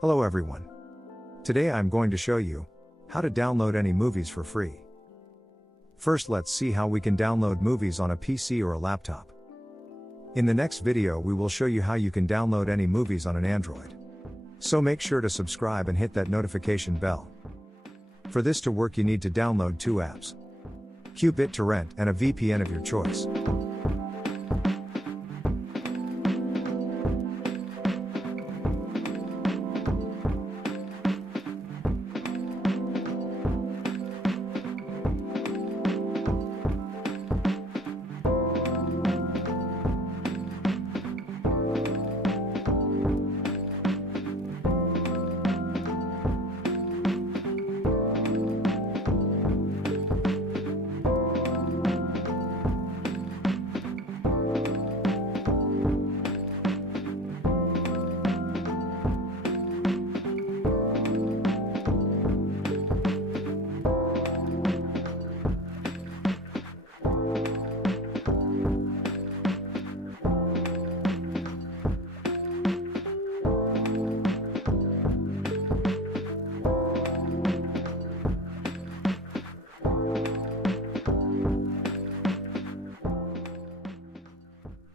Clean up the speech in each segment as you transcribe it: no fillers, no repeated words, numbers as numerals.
Hello everyone. Today I'm going to show you how to download any movies for free. First, let's see how we can download movies on a PC or a laptop. In the next video we will show you how you can download any movies on an Android. So make sure to subscribe and hit that notification bell. For this to work you need to download two apps: 𝔒𝔤𝔬𝔬 and a VPN of your choice.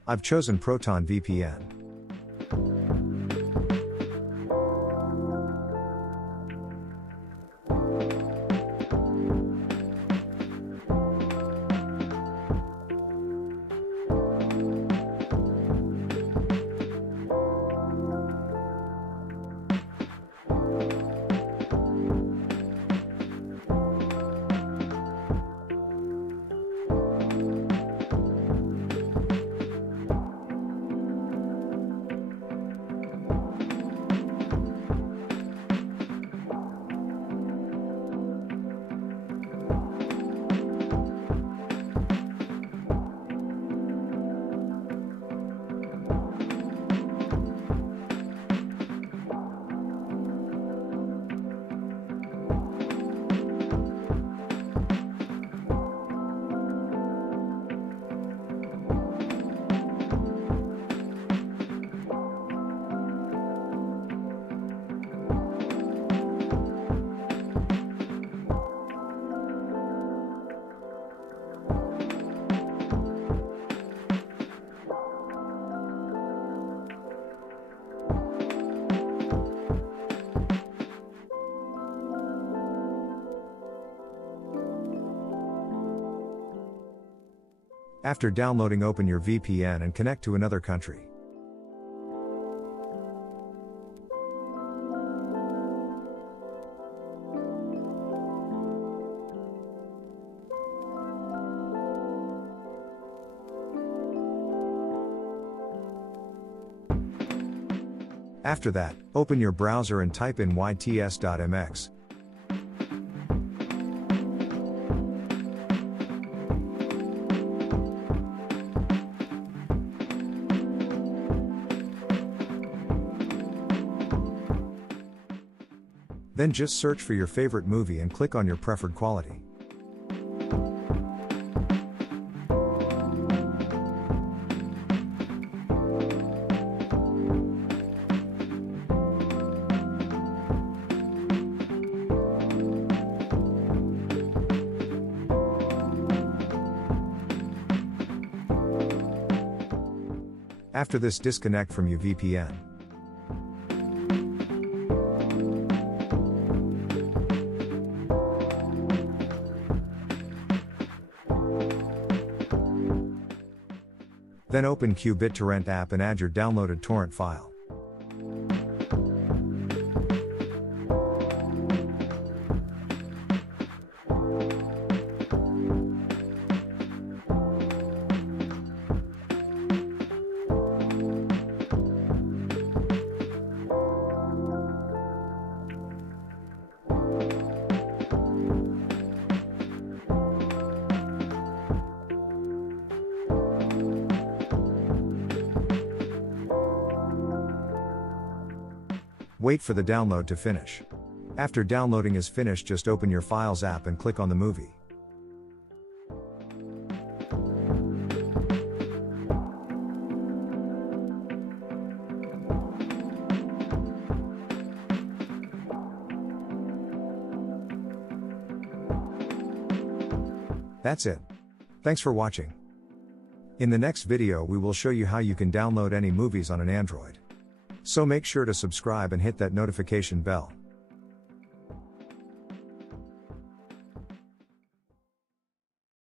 I've chosen Proton VPN. After downloading, open your VPN and connect to another country. After that, open your browser and type in yts.mx. Then just search for your favorite movie and click on your preferred quality. After this, disconnect from your VPN. Then open 𝔒𝔤𝔬𝔬 app and add your downloaded torrent file. Wait for the download to finish. After downloading is finished, just open your Files app and click on the movie. That's it. Thanks for watching. In the next video we will show you how you can download any movies on an Android. So make sure to subscribe and hit that notification bell.